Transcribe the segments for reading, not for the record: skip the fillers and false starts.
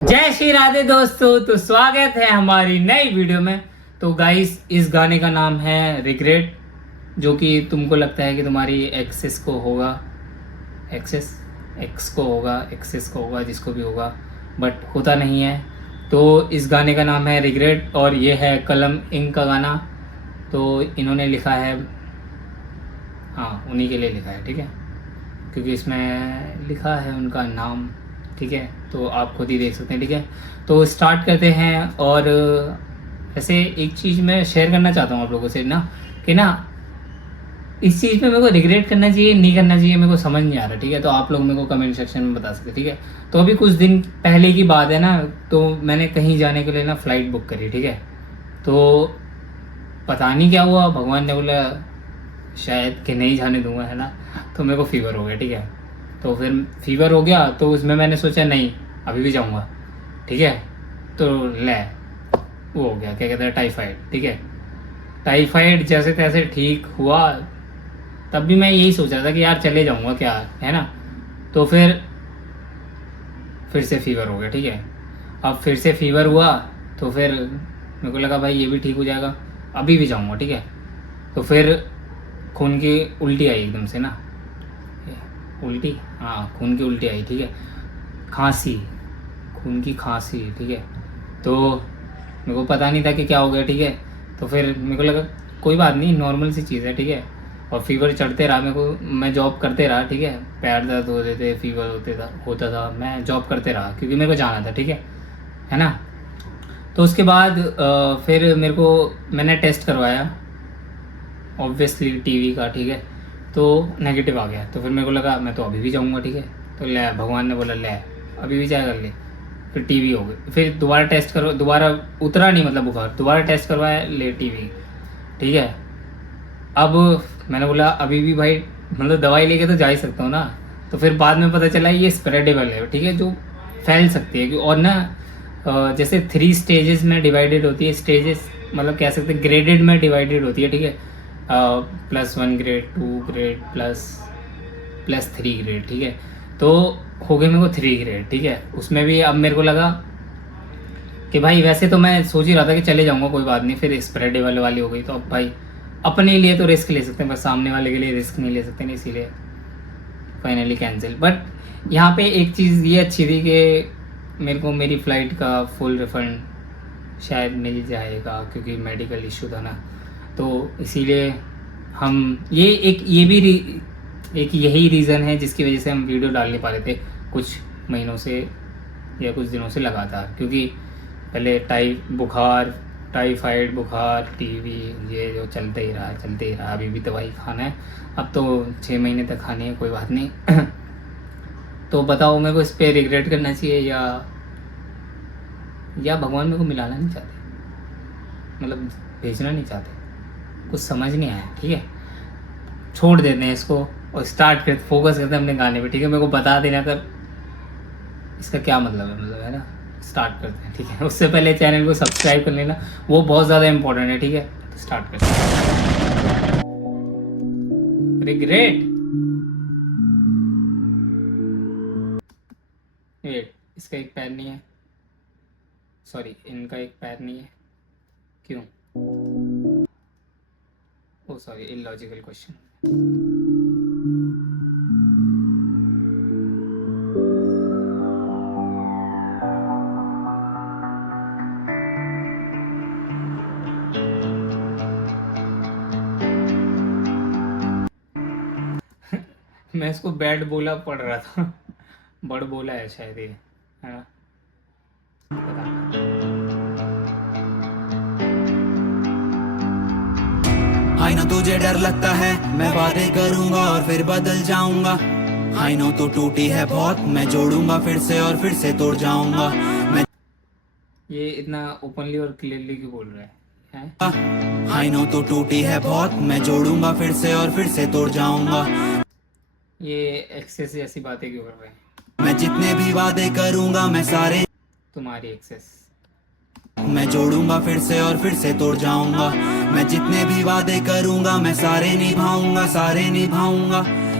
जय श्री राधे दोस्तों, तो स्वागत है हमारी नई वीडियो में। तो गाइस, इस गाने का नाम है रिग्रेट, जो कि तुमको लगता है कि तुम्हारी एक्सेस को होगा, एक्स को होगा, एक्सेस को होगा, जिसको भी होगा, बट होता नहीं है। तो इस गाने का नाम है रिग्रेट और ये है कलम इंक का गाना। तो इन्होंने लिखा है, हाँ उन्हीं के लिए लिखा है, ठीक है, क्योंकि इसमें लिखा है उनका नाम, ठीक है, तो आप खुद ही देख सकते हैं, ठीक है। तो स्टार्ट करते हैं। और ऐसे एक चीज़ मैं शेयर करना चाहता हूँ आप लोगों से ना, कि ना इस चीज़ में मेरे को रिग्रेट करना चाहिए नहीं करना चाहिए, मेरे को समझ नहीं आ रहा, ठीक है। तो आप लोग मेरे को कमेंट सेक्शन में बता सकते, ठीक है। तो अभी कुछ दिन पहले की बात है ना, तो मैंने कहीं जाने के लिए ना फ़्लाइट बुक करी, ठीक है। तो पता नहीं क्या हुआ, भगवान ने बोला शायद कि नहीं जाने दूंगा, है ना। तो मेरे को फीवर हो गया, ठीक है। तो फिर फीवर हो गया, तो उसमें मैंने सोचा नहीं अभी भी जाऊंगा, ठीक है। तो ले वो हो गया, क्या कहते हैं, टाइफाइड, ठीक है। टाइफाइड जैसे तैसे ठीक हुआ, तब भी मैं यही सोच रहा था कि यार चले जाऊंगा क्या, है ना। तो फिर से फीवर हो गया, ठीक है। अब फिर से फीवर हुआ, तो फिर मेरे को लगा भाई ये भी ठीक हो जाएगा, अभी भी जाऊंगा, ठीक है। तो फिर खून की उल्टी आई एकदम से ना, उल्टी, हाँ खून की उल्टी आई, ठीक है। खांसी, खून की खांसी, ठीक है। तो मेरे को पता नहीं था कि क्या हो गया, ठीक है। तो फिर मेरे को लगा कोई बात नहीं, नॉर्मल सी चीज़ है, ठीक है। और फीवर चढ़ते रहा मेरे को, मैं जॉब करते रहा, ठीक है। पैर दर्द होते थे, फीवर होता था, मैं जॉब करते रहा क्योंकि मेरे को जाना था, ठीक है ना। तो उसके बाद फिर मैंने टेस्ट करवाया, ऑब्वियसली टीवी का, ठीक है। तो नेगेटिव आ गया। तो फिर मेरे को लगा मैं तो अभी भी जाऊंगा, ठीक है। तो ले, भगवान ने बोला ले अभी भी जाएगा, ले। फिर टीवी हो गई, फिर दोबारा टेस्ट करो, दोबारा उतरा नहीं, मतलब बुखार, दोबारा टेस्ट करवाया, ले टीवी, ठीक है। अब मैंने बोला अभी भी भाई, मतलब दवाई लेके तो जा ही सकता हूँ ना। तो फिर बाद में पता चला ये स्प्रेडेबल है, ठीक है, जो फैल सकती है। और ना जैसे 3 स्टेजेस में डिवाइडेड होती है, स्टेजेस मतलब कह सकते हैं ग्रेडेड में डिवाइडेड होती है, ठीक है। +1 ग्रेड, 2 ग्रेड, +3 ग्रेड, ठीक है। तो हो गए मेरे को 3 ग्रेड, ठीक है। उसमें भी अब मेरे को लगा कि भाई वैसे तो मैं सोच ही रहा था कि चले जाऊंगा, कोई बात नहीं, फिर स्प्रेडेबल वाली हो गई। तो अब भाई अपने लिए तो रिस्क ले सकते हैं, बस सामने वाले के लिए रिस्क नहीं ले सकते, नहीं, इसीलिए फाइनली कैंसिल। बट यहाँ पे एक चीज़ ये अच्छी थी कि मेरे को मेरी फ़्लाइट का फुल रिफ़ंड शायद मिल जाएगा, क्योंकि मेडिकल इशू था ना। तो इसीलिए हम एक यही रीज़न है जिसकी वजह से हम वीडियो डाल नहीं पा रहे थे कुछ महीनों से या कुछ दिनों से लगातार, क्योंकि पहले टाइफाइड बुखार, टीवी, ये जो चलते ही रहा। अभी भी दवाई खाना है, अब तो 6 महीने तक खानी है, कोई बात नहीं। तो बताओ मेरे को इस पर रिग्रेट करना चाहिए या भगवान मेरे को मिलाना नहीं चाहते, मतलब भेजना नहीं चाहते, कुछ समझ नहीं आया, ठीक है। छोड़ देते हैं इसको और फोकस करते हैं अपने गाने पे, ठीक है। मेरे को बता देना कर इसका क्या मतलब है ना। स्टार्ट करते हैं, ठीक है। उससे पहले चैनल को सब्सक्राइब कर लेना, वो बहुत ज़्यादा इंपॉर्टेंट है, ठीक है। तो स्टार्ट करते हैं। रिग्रेट, वेट, इसका एक पैर नहीं है, सॉरी इनका एक पैर नहीं है, क्यों? ओ सॉरी, इलॉजिकल क्वेश्चन। मैं इसको बैड बोला पढ़ रहा था, बड़ बोला है शायद ये, है ना, पता नहीं। आई नो तुझे डर लगता है, मैं वादे करूंगा और फिर बदल जाऊंगा। आई नो तो टूटी है बहुत, मैं जोड़ूंगा फिर से और फिर से तोड़ जाऊंगा। मैं ये इतना ओपनली और क्लियरली क्यों बोल रहा है? आई नो तो टूटी है बहुत, मैं जोड़ूंगा फिर से और फिर से तोड़ जाऊंगा। ये एक्सेस जैसी बातें क्यों कर रहे हैं? मैं जितने भी वादे करूंगा मैं सारे, तुम्हारी एक्सेस, मैं जोड़ूंगा फिर से और फिर से तोड़ जाऊंगा। मैं जितने भी वादे करूंगा मैं सारे निभाऊंगा।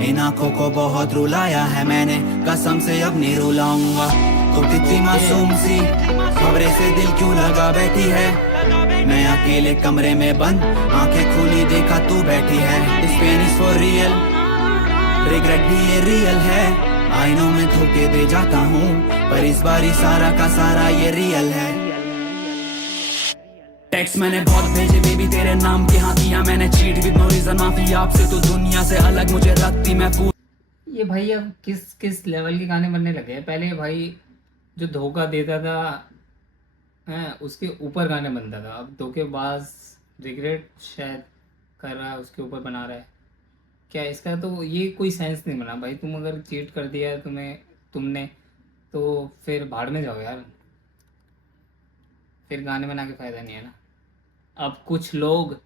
इन आंखों को बहुत रुलाया है मैंने, कसम से अब नहीं रुलाऊंगा। तू कितनी मासूम सी खबरें से दिल क्यों लगा बैठी है मैं अकेले कमरे में बंद आंखें खुली देखा तू बैठी है this pen is for real regret भी ये रियल है आई नो मैं धोखे दे जाता हूँ पर इस बार सारा का सारा ये रियल है टेक्स्ट मैंने बहुत भेजे बेबी तेरे नाम के हाँ किया मैंने चीट विद नो रीजन माफी आपसे तो दुनिया से अलग मुझे रखती मैं ये भाई अब किस किस लेवल के गाने बनने लगे हैं। पहले भाई जो धोखा देता था हैं उसके ऊपर गाने बनता था, अब धोखेबाज रिग्रेट शायद कर रहा है उसके ऊपर बना रहा है। क्या इसका तो ये कोई सेंस नहीं बना भाई। तुम अगर चीट कर दिया है तुमने तो फिर भाड़ में जाओ यार, फिर गाने बना के फ़ायदा नहीं है ना। अब कुछ लोग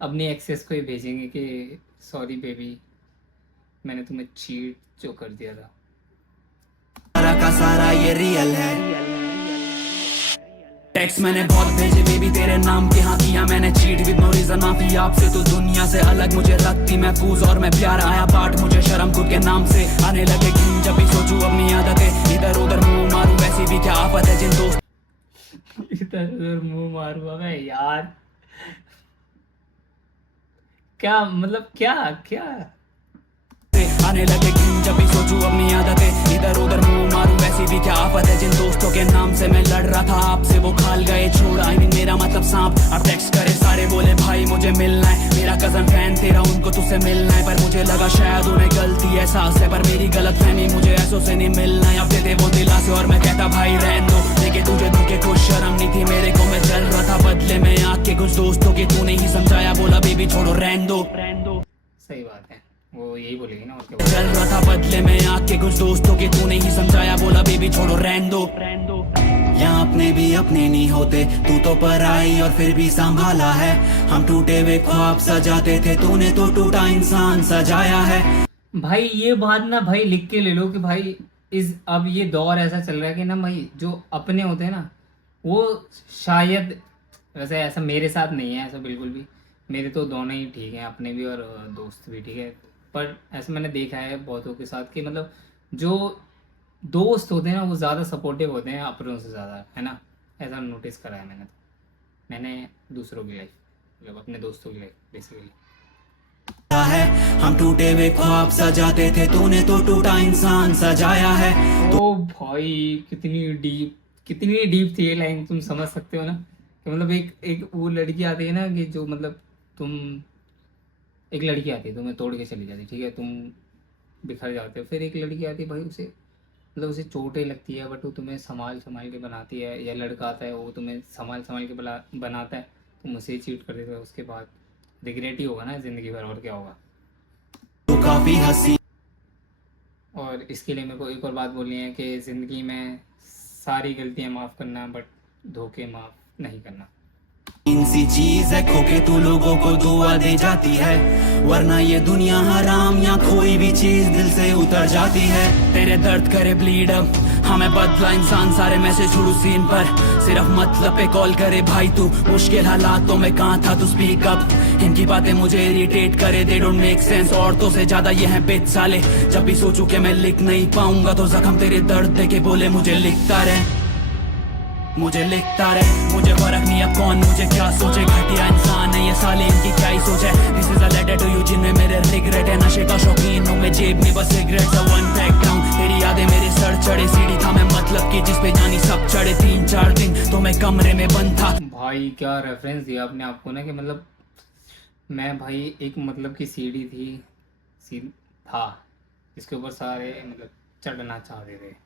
अपनी एक्सेस को ही भेजेंगे कि सॉरी बेबी मैंने तुम्हें चीट जो कर दिया था। सारा का सारा ये रियल है टेक्स्ट मैंने बहुत भेजे बेबी तेरे नाम के हाँ किया मैंने चीट विद नो रीजन माफी आपसे तो दुनिया से अलग मुझे रखती महफूज और मैं प्यार आया बाट मुझे शर्म खुद के नाम से आने लगे घिन जब भी सोचूं अपनी आदतें इधर उधर मुंह मारूं वैसी भी क्या आफत है जिन दोस्त इधर उधर मुंह मारूंगा मैं यार। क्या मतलब क्या क्या आने लगे घिन जब भी सोचूं अपनी आदतें इधर उधर मुंह मारूं वैसी भी क्या आफत है जिन दोस्तों के नाम से मैं लड़ रहा था आपसे वो खाल गए छोड़ आई मीन मेरा मतलब सांप अब टेक्स्ट करे सारे बोले भाई मुझे मिलना है मेरा कजन फैन तेरा उनको तुझसे मिलना है पर मुझे लगा शायद उन्हें गलती एहसास है पर मेरी गलत फहमी मुझे ऐसों से नहीं मिलना है अब देते वो दिलासे और मैं कहता भाई रहन दो लेके तुझे दुखे कुछ शर्म नहीं थी मेरे को मैं चल रहा था बदले में आके कुछ दोस्तों के तूने ही समझाया बोला बेबी छोड़ो रहन दो सही बात है वो यही बोलेगी ना। और चल रहा था बदले में आके कुछ दोस्तों के तूने ही समझाया बोला बेबी छोड़ो रहन दो यहाँ अपने भी अपने नहीं होते तू तो पर आई और फिर भी संभाला है हम टूटे हुए ख्वाब सजाते थे तूने तो टूटा इंसान सजाया है। भाई ये बात ना भाई लिख के ले लो कि भाई अब ये दौर ऐसा चल रहा है कि ना भाई जो अपने होते हैं ना वो शायद, वैसे ऐसा मेरे साथ नहीं है ऐसा बिल्कुल भी, मेरे तो दोनों ही ठीक हैं अपने भी और दोस्त भी ठीक है, पर ऐसा मैंने देखा है बहुतों के साथ कि मतलब जो दोस्त होते हैं ना वो ज़्यादा सपोर्टिव होते हैं अपनों से ज़्यादा, है ना। ऐसा नोटिस करा है मैंने दूसरों की लाइफ मतलब अपने दोस्तों की लाइफ बेसिकली है हम टूटे हुए ख्वाब सजाते थे तूने तो टूटा इंसान सजाया है। ओ भाई कितनी डीप थी ये लाइन, तुम समझ सकते हो ना कि मतलब एक वो लड़की आती है ना कि जो मतलब एक लड़की आती है तुम्हें तोड़ के चली जाती है ठीक है, तुम बिखर जाते हो, फिर एक लड़की आती है भाई उसे मतलब उसे चोटें लगती है बट वो तुम्हें संभाल के बनाती है, या लड़का आता है वो तुम्हें संभाल के बनाता है, तुम उसे चीट कर देते हो, उसके बाद रिग्रेट ही होगा ना ज़िंदगी भर, और क्या होगा। तो काफी हंसी और इसके लिए मेरे को एक और बात बोलनी है कि ज़िंदगी में सारी गलतियाँ माफ़ करना बट धोखे माफ़ नहीं करना। इनसी चीज है खोके तू लोगों को दुआ दे जाती है वरना ये दुनिया हराम या कोई भी चीज दिल से उतर जाती है। तेरे दर्द करे ब्लीड अप हमें बदला इंसान सारे मैसेज छोड़ू सीन पर सिर्फ मतलब पे कॉल करे भाई तू मुश्किल हालातों में कहाँ था तू स्पीक अप इनकी बातें मुझे इरिटेट करे दे डोंट मेक सेंस औरतों से ज्यादा ये हैं बेत साले जब भी सोचूं कि मैं लिख नहीं पाऊंगा तो जख्म तेरे दर्द दे के बोले मुझे लिखता रहे मुझे फर्क नहीं अब कौन मुझे क्या सोचे घटिया इंसान है ये साले इनकी क्या ही सोच है। This is a letter to you जिनमें मेरे रिग्रेट है नशे का शौकीन हूँ मैं जेब में बस सिगरेट वन पैक डाउन तेरी यादें मेरे सर चढ़े सीढ़ी था मैं मतलब की जिस पे जानी सब चढ़े 3-4 दिन तो मैं कमरे में बंद था। भाई क्या रेफरेंस दिया अपने आप को ना कि मतलब मैं भाई एक मतलब की सीढ़ी था जिसके ऊपर सारे मतलब चढ़ना चाहते थे,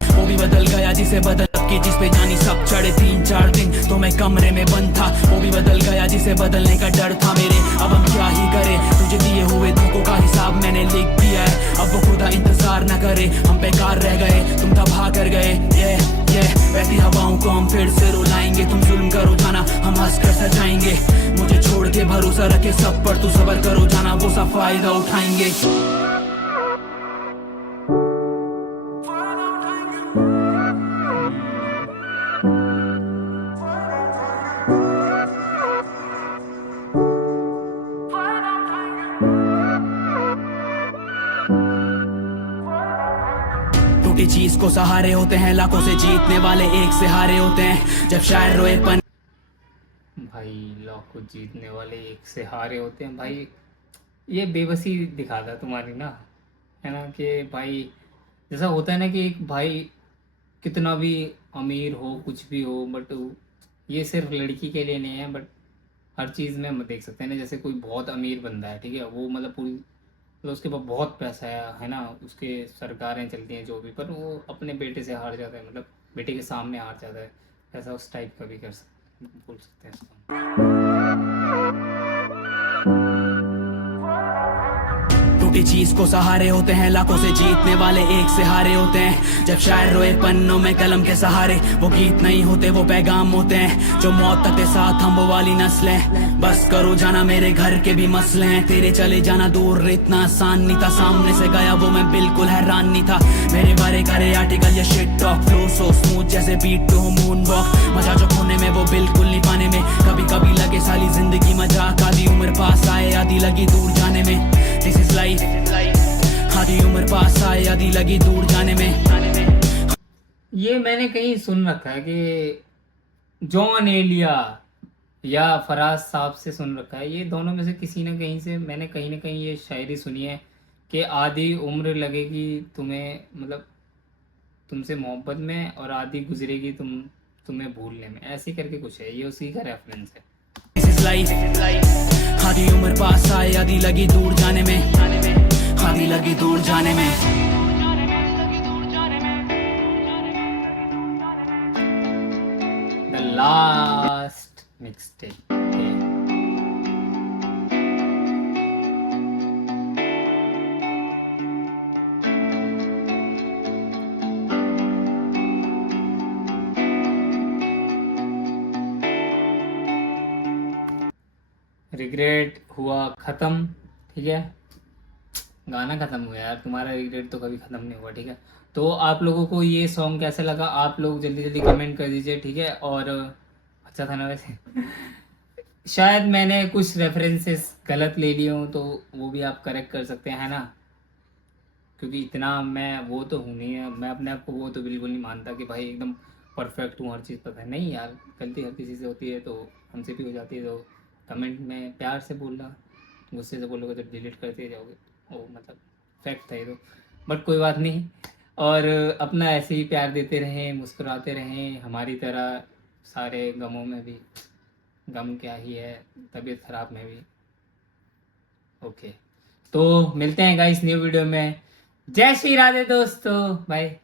वो भी बदल गया जिसे बदल के जिस पे जानी सब चढ़े 3-4 दिन तो मैं कमरे में बंद था। वो भी बदल गया जिसे बदलने का डर था मेरे अब हम क्या ही करें तुझे दिए हुए धोखों का हिसाब मैंने लिख दिया है अब वो खुदा इंतजार न करे हम बेकार रह गए तुम तबाह कर गए ये वैसी हवाओं को हम फिर से रुलाएंगे तुम जुल्म करो जाना हम हंस कर सजाएंगे मुझे छोड़ के भरोसा रखे सब पर तू सबर करो जाना वो सब फायदा उठाएंगे। टूटी टूटी चीज को सहारे होते हैं, लाखों से जीतने वाले एक से हारे होते हैं। जब शायर रोए पन भाई लाखों जीतने वाले एक से हारे होते हैं भाई, ये बेबसी दिखाता तुम्हारी ना, है ना, कि भाई जैसा होता है ना कि एक भाई कितना भी अमीर हो कुछ भी हो, बट ये सिर्फ लड़की के लिए नहीं है, बट हर चीज़ में हम देख सकते हैं ना। जैसे कोई बहुत अमीर बंदा है, ठीक है, वो मतलब पूरी मतलब उसके पास बहुत पैसा है ना, उसके सरकारें चलती हैं जो भी, पर वो अपने बेटे से हार जाता है, मतलब बेटे के सामने हार जाता है। ऐसा उस टाइप का भी बोल सकते हैं इसको। टूटी चीज को सहारे होते हैं, लाखों से जीतने वाले एक से हारे होते हैं। जब शायर रोए पन्नों में कलम के सहारे, वो गीत नहीं होते वो पैगाम होते हैं। जो मौत तक के साथ हम वो वाली नस्लें, बस करो जाना मेरे घर के भी मसले हैं। तेरे चले जाना दूर इतना आसान नहीं था, सामने से गया वो मैं बिल्कुल हैरान नहीं था। मेरे बारे करे आर्टिकल या shit talk, flow so smooth जैसे बीट टू मून वॉक। मजा जो खोने में वो बिल्कुल नहीं पाने में, कभी कभी लगे साली जिंदगी मजाक। आधी उम्र पास आए आधी लगी दूर जाने में, दिस इज लाइफ। आधी उम्र पास आए आधी लगी दूर जाने में। ये मैंने कहीं सुन रखा है कि जॉन एलिया या फराज साहब से सुन रखा है, ये दोनों में से किसी न कहीं से मैंने कहीं ना कहीं ये शायरी सुनी है कि आधी उम्र लगेगी तुम्हें, मतलब तुमसे मोहब्बत में, और आधी गुजरेगी तुम्हें भूलने में, ऐसे करके कुछ है, ये उसी का रेफरेंस है। This is life। आधी उम्र पास आए आधी लगी दूर जाने में, आधी लगी दूर जाने में। The last mixtape. रिग्रेट हुआ ख़त्म, ठीक है, गाना ख़त्म हुआ यार, तुम्हारा रिग्रेट तो कभी ख़त्म नहीं हुआ, ठीक है। तो आप लोगों को ये सॉन्ग कैसा लगा, आप लोग जल्दी जल्दी कमेंट कर दीजिए, ठीक है। और अच्छा था ना वैसे। शायद मैंने कुछ रेफरेंसेस गलत ले लिए हों, तो वो भी आप करेक्ट कर सकते हैं, है ना, क्योंकि इतना मैं वो तो हूँ नहीं है, मैं अपने आप को वो तो बिल्कुल नहीं मानता कि भाई एकदम परफेक्ट हूँ, हर चीज़ पता है, नहीं यार, गलती हर किसी से होती है, तो हमसे भी हो जाती है। तो कमेंट में प्यार से बोलना, गुस्से से बोलोगे तो डिलीट करते जाओगे, वो मतलब फैक्ट है ये तो, बट कोई बात नहीं। और अपना ऐसे ही प्यार देते रहें, मुस्कुराते रहें, हमारी तरह सारे गमों में भी, गम क्या ही है, तबीयत ख़राब में भी। ओके, तो मिलते हैं गाइस न्यू वीडियो में। जय श्री राधे दोस्तों, बाय।